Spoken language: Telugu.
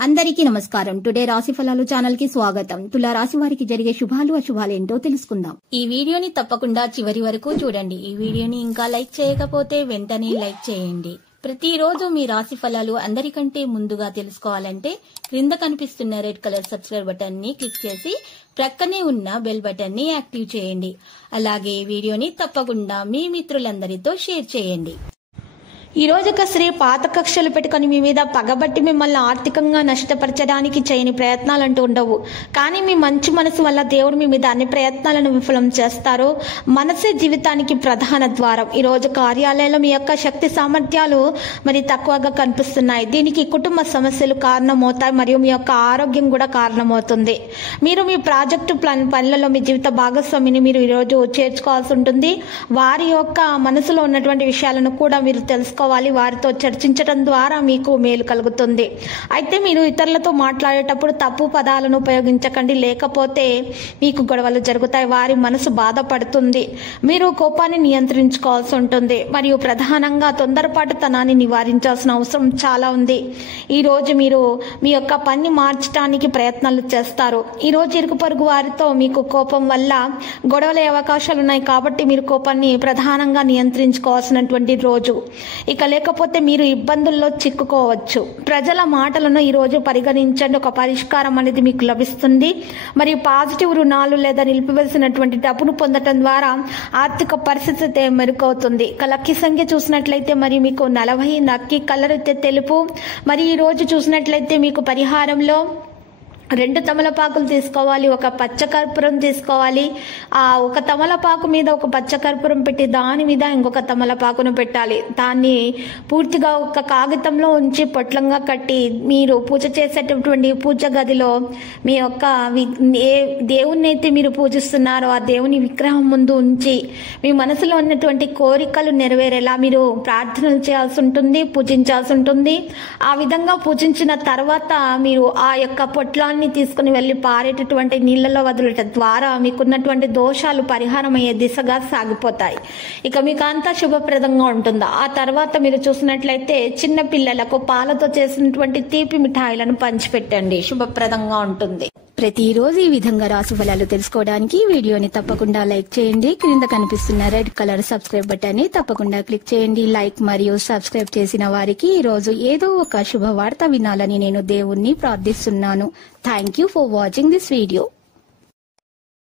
అందరికీ నమస్కారం. టుడే రాశి ఫలాలు ఛానల్ కి స్వాగతం. తులా రాశి వారికి జరిగే శుభాలు అశుభాలు ఏంటో తెలుసుకుందాం. ఈ వీడియోని తప్పకుండా చివరి వరకు చూడండి. ఈ వీడియోని ఇంకా లైక్ చేయకపోతే వెంటనే లైక్ చేయండి. ప్రతిరోజు మీ రాశి ఫలాలు అందరికంటే ముందుగా తెలుసుకోవాలంటే క్రింద కనిపిస్తున్న రెడ్ కలర్ సబ్స్క్రైబ్ బటన్ ని క్లిక్ చేసి ప్రక్కనే ఉన్న బెల్ బటన్ ని యాక్టివ్ చేయండి. అలాగే వీడియోని తప్పకుండా మీ మిత్రులందరితో షేర్ చేయండి. ఈ రోజు ఒక స్త్రీ పాత కక్షలు పెట్టుకుని మీ మీద పగబట్టి మిమ్మల్ని ఆర్థికంగా నష్టపరచడానికి చేయని ప్రయత్నాలంటూ ఉండవు. కానీ మీ మంచి మనసు వల్ల దేవుడు మీ మీద అన్ని ప్రయత్నాలను విఫలం చేస్తారు. మనసే జీవితానికి ప్రధాన ద్వారం. ఈ రోజు కార్యాలయంలో మీ యొక్క శక్తి సామర్థ్యాలు మరి తక్కువగా కనిపిస్తున్నాయి. దీనికి కుటుంబ సమస్యలు కారణమవుతాయి మరియు మీ యొక్క ఆరోగ్యం కూడా కారణమవుతుంది. మీరు మీ ప్రాజెక్టు పనులలో మీ జీవిత భాగస్వామిని మీరు ఈరోజు చేర్చుకోవాల్సి ఉంటుంది. వారి యొక్క మనసులో ఉన్నటువంటి విషయాలను కూడా మీరు తెలుసుకోవాలి. వారితో చర్చించడం ద్వారా మీకు మేలు కలుగుతుంది. అయితే మీరు ఇతరులతో మాట్లాడేటప్పుడు తప్పు పదాలను ఉపయోగించకండి, లేకపోతే మీకు గొడవలు జరుగుతాయి. వారి మనసు బాధపడుతుంది. మీరు కోపాన్ని నియంత్రించుకోవాల్సి ఉంటుంది మరియు ప్రధానంగా తొందరపాటుతనాన్ని నివారించాల్సిన అవసరం చాలా ఉంది. ఈ రోజు మీరు మీ యొక్క పని మార్చడానికి ప్రయత్నాలు చేస్తారు. ఈ రోజు ఇరుగు పొరుగు వారితో మీకు కోపం వల్ల గొడవలే అవకాశాలు ఉన్నాయి. కాబట్టి మీరు కోపాన్ని ప్రధానంగా నియంత్రించుకోవాల్సినటువంటి రోజు. ఇక లేకపోతే మీరు ఇబ్బందుల్లో చిక్కుకోవచ్చు. ప్రజల మాటలను ఈ రోజు పరిగణించండి. ఒక పరిష్కారం అనేది మీకు లభిస్తుంది. మరియు పాజిటివ్ రుణాలు లేదా నిలిపివేసినటువంటి డబ్బును పొందడం ద్వారా ఆర్థిక పరిస్థితి మెరుగవుతుంది. ఇక లక్కీ సంఖ్య చూసినట్లయితే మరి మీకు 40, లక్కీ కలర్ అయితే తెలుపు. మరి ఈ రోజు చూసినట్లయితే మీకు పరిహారంలో 2 తమలపాకులు తీసుకోవాలి, ఒక పచ్చకర్పూరం తీసుకోవాలి. ఆ ఒక తమలపాకు మీద ఒక పచ్చకర్పూరం పెట్టి దాని మీద ఇంకొక తమలపాకును పెట్టాలి. దాన్ని పూర్తిగా ఒక కాగితంలో ఉంచి పొట్లంగా కట్టి మీరు పూజ చేసేటటువంటి పూజ గదిలో మీ యొక్క ఏ దేవుణ్ణి అయితే మీరు పూజిస్తున్నారో ఆ దేవుని విగ్రహం ముందు ఉంచి మీ మనసులో ఉన్నటువంటి కోరికలు నెరవేరేలా మీరు ప్రార్థనలు చేయాల్సి ఉంటుంది, పూజించాల్సి ఉంటుంది. ఆ విధంగా పూజించిన తర్వాత మీరు ఆ యొక్క పొట్లాన్ని తీసుకుని వెళ్లి పారేటటువంటి నీళ్లలో వదలటం ద్వారా మీకున్నటువంటి దోషాలు పరిహారం అయ్యే దిశగా సాగిపోతాయి. ఇక మీకు అంతా శుభప్రదంగా ఉంటుందా. ఆ తర్వాత మీరు చూసినట్లయితే చిన్న పిల్లలకు పాలతో చేసినటువంటి తీపి మిఠాయిలను పంచిపెట్టండి, శుభప్రదంగా ఉంటుంది. ప్రతిరోజు ఈ విధంగా రాశి ఫలాలు తెలుసుకోవడానికి వీడియోని తప్పకుండా లైక్ చేయండి. క్రింద కనిపిస్తున్న రెడ్ కలర్ సబ్స్క్రైబ్ బటన్ ని తప్పకుండా క్లిక్ చేయండి. లైక్ మరియు సబ్స్క్రైబ్ చేసిన వారికి ఈ రోజు ఏదో ఒక శుభవార్త వినాలని నేను దేవుణ్ణి ప్రార్థిస్తున్నాను. Thank you for watching this video.